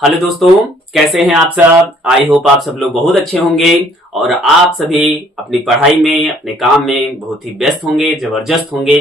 Hello दोस्तों, कैसे हैं आप सब। आई होप आप सब लोग बहुत अच्छे होंगे और आप सभी अपनी पढ़ाई में अपने काम में बहुत ही व्यस्त होंगे, जबरदस्त होंगे।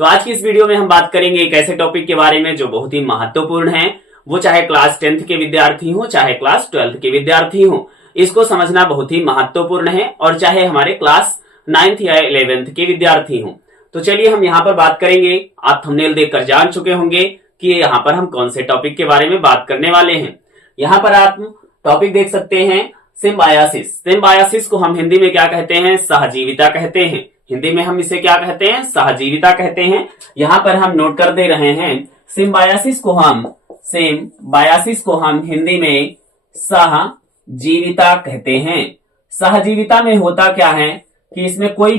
तो आज की इस वीडियो में हम बात करेंगे एक ऐसे टॉपिक के बारे में जो बहुत ही महत्वपूर्ण है। वो चाहे क्लास 10th के विद्यार्थी हो चाहे क्लास 12th के विद्यार्थी हो, इसको समझना बहुत ही महत्वपूर्ण है। और चाहे हमारे क्लास 9th या 11th के विद्यार्थी हो, तो चलिए हम यहाँ पर बात करेंगे। आप थंबनेल देखकर जान चुके होंगे कि यहाँ पर हम कौन से टॉपिक के बारे में बात करने वाले हैं। यहाँ पर आप टॉपिक देख सकते हैं, सिम्बायासिस। सिम्बायासिस को हम हिंदी में क्या कहते हैं? सहजीविता कहते हैं। हिंदी में हम इसे क्या कहते हैं? सहजीविता कहते हैं। यहाँ पर हम नोट कर दे रहे हैं, सिम्बायासिस को हम हिंदी में सहजीविता कहते हैं। सहजीविता में होता क्या है कि इसमें कोई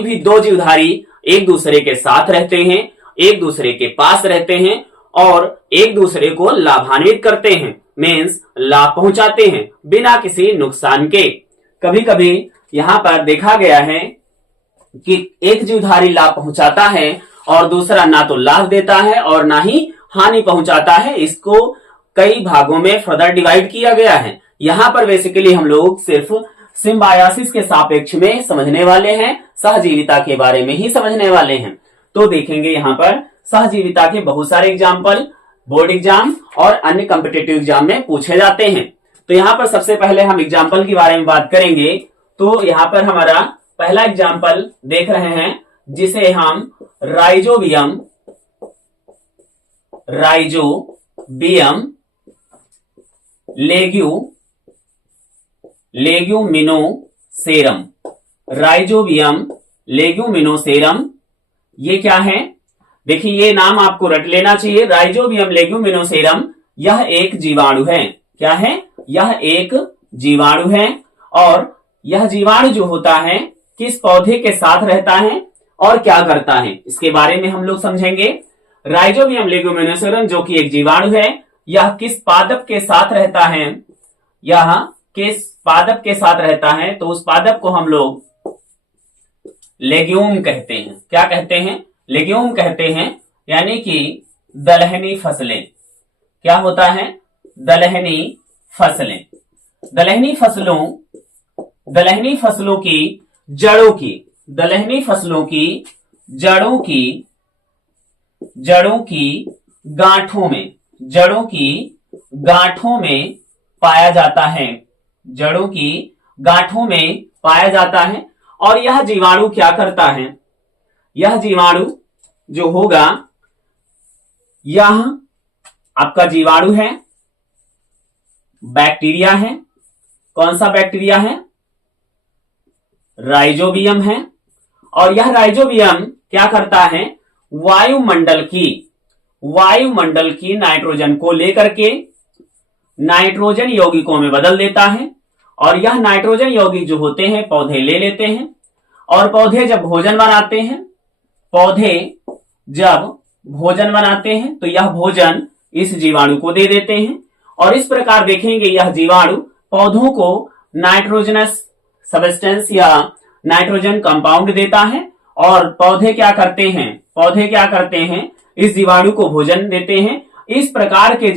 भी दो जीवधारी एक दूसरे के साथ रहते हैं, एक दूसरे के पास रहते हैं और एक दूसरे को लाभान्वित करते हैं, मीन्स लाभ पहुंचाते हैं बिना किसी नुकसान के। कभी कभी यहां पर देखा गया है कि एक जीवधारी लाभ पहुंचाता है और दूसरा ना तो लाभ देता है और ना ही हानि पहुंचाता है। इसको कई भागों में फर्दर डिवाइड किया गया है। यहां पर बेसिकली हम लोग सिर्फ सिम्बायासिस के सापेक्ष में समझने वाले हैं, सहजीविता के बारे में ही समझने वाले हैं। तो देखेंगे यहाँ पर सहजीविता के बहुत सारे एग्जाम्पल बोर्ड एग्जाम और अन्य कॉम्पिटिटिव एग्जाम में पूछे जाते हैं। तो यहाँ पर सबसे पहले हम एग्जाम्पल के बारे में बात करेंगे। तो यहाँ पर हमारा पहला एग्जाम्पल देख रहे हैं, जिसे हम राइजोबियम लेग्यूमिनोसेरम। राइजोबियम लेग्यूमिनोसेरम ये क्या है? देखिए, ये नाम आपको रट लेना चाहिए। राइजोबियम लेग्यूमिनोसेरम यह एक जीवाणु है। क्या है? यह एक जीवाणु है। और यह जीवाणु जो होता है किस पौधे के साथ रहता है और क्या करता है, इसके बारे में हम लोग समझेंगे। राइजोबियम लेग्यूमिनोसेरम जो कि एक जीवाणु है, यह किस पादप के साथ रहता है? यह किस पादप के साथ रहता है? तो उस पादप को हम लोग लेग्यूम कहते हैं। क्या कहते हैं? लेग्यूम कहते हैं, यानी कि दलहनी फसलें। क्या होता है? दलहनी फसलें। दलहनी फसलों की जड़ों की गांठों में पाया जाता है। जड़ों की गांठों में पाया जाता है। और यह जीवाणु क्या करता है? यह जीवाणु जो होगा, यह आपका जीवाणु है, बैक्टीरिया है। कौन सा बैक्टीरिया है? राइजोबियम है। और यह राइजोबियम क्या करता है? वायुमंडल की नाइट्रोजन को लेकर के नाइट्रोजन यौगिकों में बदल देता है। और यह नाइट्रोजन यौगिक जो होते हैं पौधे ले लेते हैं। और पौधे जब भोजन बनाते हैं तो यह भोजन इस जीवाणु को दे देते हैं। और इस प्रकार देखेंगे, यह जीवाणु पौधों को नाइट्रोजनस सब्सटेंस या नाइट्रोजन कंपाउंड देता है। और पौधे क्या करते हैं? इस जीवाणु को भोजन देते हैं। इस प्रकार के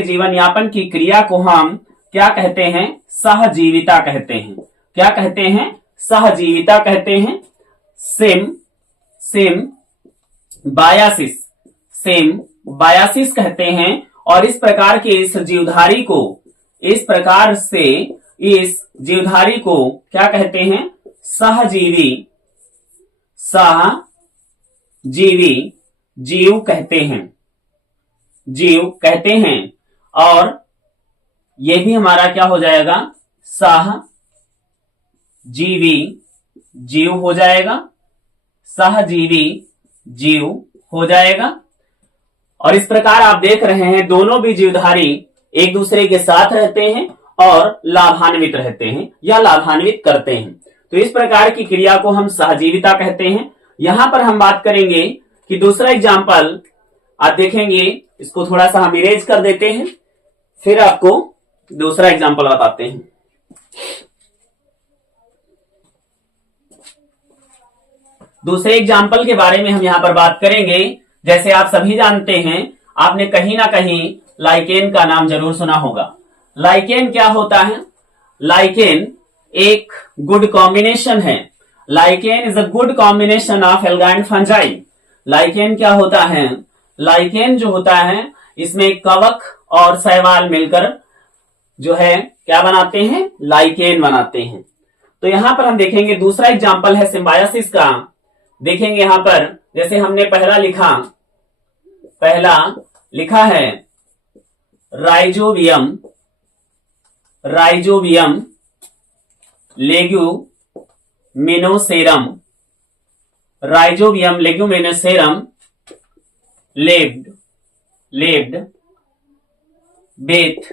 जीवन यापन की क्रिया को हम क्या कहते हैं? सहजीविता कहते हैं। क्या कहते हैं? सहजीविता कहते हैं। सिम्बायासिस कहते हैं। और इस प्रकार के इस जीवधारी को क्या कहते हैं? सहजीवी जीव कहते हैं। और यह भी हमारा क्या हो जाएगा? सहजीवी जीव हो जाएगा। और इस प्रकार आप देख रहे हैं, दोनों भी जीवधारी एक दूसरे के साथ रहते हैं और लाभान्वित रहते हैं या लाभान्वित करते हैं। तो इस प्रकार की क्रिया को हम सहजीविता कहते हैं। यहां पर हम बात करेंगे कि दूसरा एग्जाम्पल आप देखेंगे, इसको थोड़ा सा हम इरेज कर देते हैं, फिर आपको दूसरा एग्जाम्पल बताते हैं। दूसरे एग्जाम्पल के बारे में हम यहां पर बात करेंगे जैसे आप सभी जानते हैं, आपने कहीं ना कहीं लाइकेन का नाम जरूर सुना होगा। लाइकेन क्या होता है? लाइकेन एक गुड कॉम्बिनेशन है। Lichen is a good combination of alga and fungi. Lichen क्या होता है? लाइकेन जो होता है इसमें कवक और शैवाल मिलकर जो है क्या बनाते हैं? लाइकेन बनाते हैं। तो यहां पर हम देखेंगे दूसरा एग्जांपल है सिम्बायोसिस का। देखेंगे यहां पर जैसे हमने पहला लिखा है राइजोबियम लेग्यूमिनोसेरम, राइजोबियम लेग्यूमिनोसेरम लेब्ड बेथ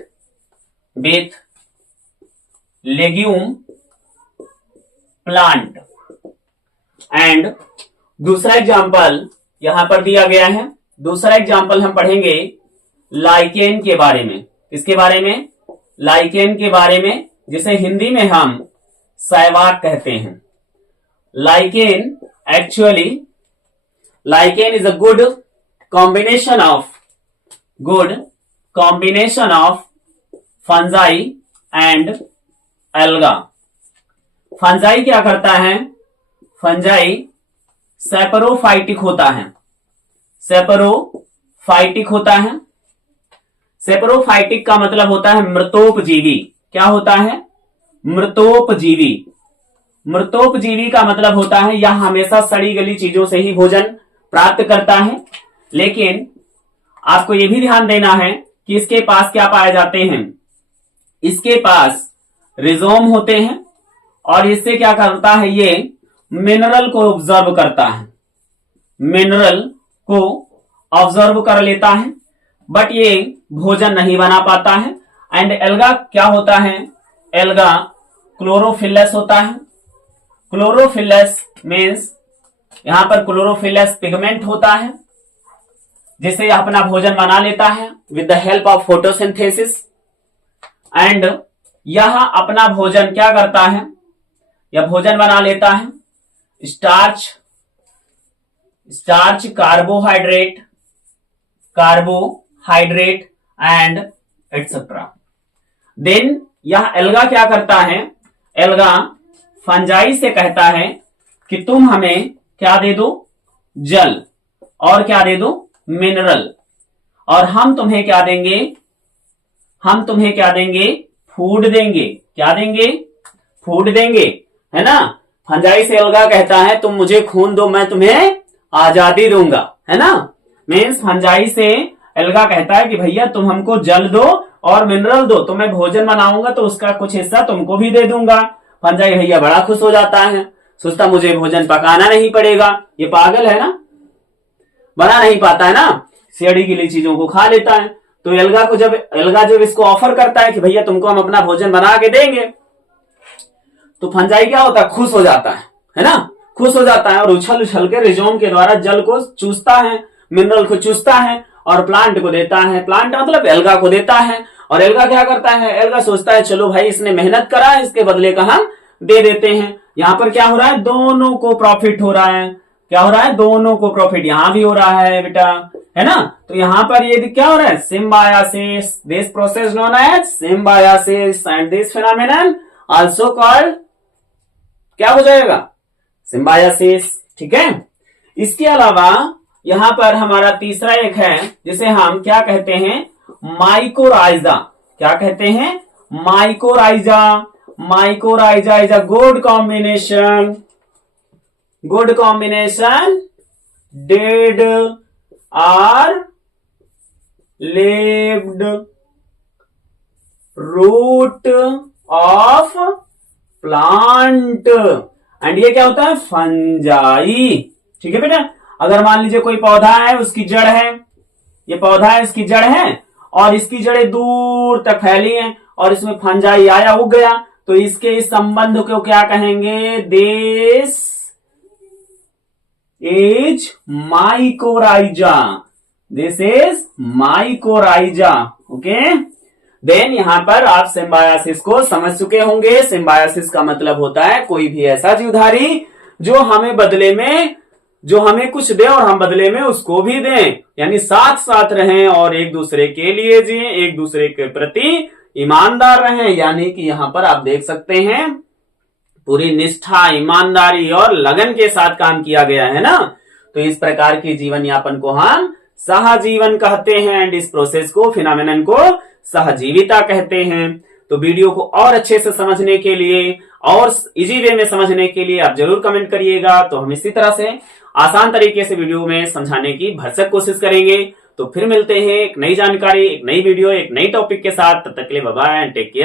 लेग्यूम प्लांट। एंड दूसरा एग्जांपल यहां पर दिया गया है। दूसरा एग्जांपल हम पढ़ेंगे लाइकेन के बारे में। किसके बारे में? लाइकेन के बारे में, जिसे हिंदी में हम शैवाल कहते हैं। Lichen is a good combination of fungi and alga. Fungi क्या करता है? फंजाई सेपरोफाइटिक होता है। सेपरोफाइटिक का मतलब होता है मृतोपजीवी। क्या होता है? मृतोपजीवी का मतलब होता है यह हमेशा सड़ी गली चीजों से ही भोजन प्राप्त करता है। लेकिन आपको यह भी ध्यान देना है कि इसके पास क्या पाए जाते हैं? इसके पास रिजोम होते हैं और इससे क्या करता है? ये मिनरल को ऑब्जर्व करता है, मिनरल को ऑब्जर्व कर लेता है, बट ये भोजन नहीं बना पाता है। एंड एल्गा क्या होता है? एल्गा क्लोरोफिलस होता है। क्लोरोफिलस मीन्स यहां पर क्लोरोफिलस पिगमेंट होता है जिससे यह अपना भोजन बना लेता है with the help of photosynthesis. And यह अपना भोजन क्या करता है? यह भोजन बना लेता है starch, carbohydrate and etcetera. Then यह एल्गा क्या करता है? एल्गा फंजाई से कहता है कि तुम हमें क्या दे दो? जल, और क्या दे दो? मिनरल। और हम तुम्हें क्या देंगे? फूड देंगे। क्या देंगे? फूड देंगे, है ना। फंजाई से एल्गा कहता है तुम मुझे खून दो, मैं तुम्हें आजादी दूंगा, है ना। मीन्स फंजाई से एल्गा कहता है कि भैया तुम हमको जल दो और मिनरल दो, तो मैं भोजन बनाऊंगा तो उसका कुछ हिस्सा तुमको भी दे दूंगा। फंजाई भैया बड़ा खुश हो जाता है, सोचता मुझे भोजन पकाना नहीं पड़ेगा। ये पागल है ना, बना नहीं पाता है ना, सेड़ी गीली चीजों को खा लेता है। तो एल्गा जब इसको ऑफर करता है कि भैया तुमको हम अपना भोजन बना के देंगे, तो फंजाई क्या होता है? खुश हो जाता है ना, खुश हो जाता है और उछल उछल के रिजोम के द्वारा जल को चूसता है, मिनरल को चूसता है और प्लांट को देता है। प्लांट मतलब एल्गा को देता है। और एल्गा क्या करता है? एल्गा सोचता है चलो भाई इसने मेहनत करा है, इसके बदले का हम दे देते हैं। यहां पर क्या हो रहा है? दोनों को प्रॉफिट हो रहा है। क्या हो रहा है? दोनों को प्रॉफिट यहां भी हो रहा है बेटा, है ना। तो यहां पर ये क्या हो रहा है? Symbiosis, this process known as symbiosis and this phenomenon also called क्या हो जाएगा? सिम्बायोसिस। ठीक है। इसके अलावा यहां पर हमारा तीसरा एक है जिसे हम क्या कहते हैं? माइकोराइजा। क्या कहते हैं? Mycorrhiza is a good combination dead are lived root of plant and ये क्या होता है? फंजाई। ठीक है बेटा। अगर मान लीजिए कोई पौधा है, उसकी जड़ है, ये पौधा है, इसकी जड़ है और इसकी जड़ें दूर तक फैली हैं और इसमें फंजाई आया, उग गया, तो इसके इस संबंध को क्या कहेंगे? This is mycorrhiza. This is mycorrhiza. Okay. Then यहां पर आप सिम्बायोसिस को समझ चुके होंगे। सिम्बायोसिस का मतलब होता है कोई भी ऐसा जीवधारी जो हमें बदले में जो हमें कुछ दे और हम बदले में उसको भी दें, यानी साथ साथ रहें और एक दूसरे के लिए जिए, एक दूसरे के प्रति ईमानदार रहें। यानी कि यहाँ पर आप देख सकते हैं पूरी निष्ठा, ईमानदारी और लगन के साथ काम किया गया है ना। तो इस प्रकार की जीवन यापन को हम सहजीवन कहते हैं एंड इस प्रोसेस को, फिनोमेनन को सहजीविता कहते हैं। तो वीडियो को और अच्छे से समझने के लिए और इजी वे में समझने के लिए आप जरूर कमेंट करिएगा। तो हम इसी तरह से आसान तरीके से वीडियो में समझाने की भरसक कोशिश करेंगे। तो फिर मिलते हैं एक नई जानकारी, एक नई वीडियो, एक नई टॉपिक के साथ। तब तक के लिए bye bye and take care.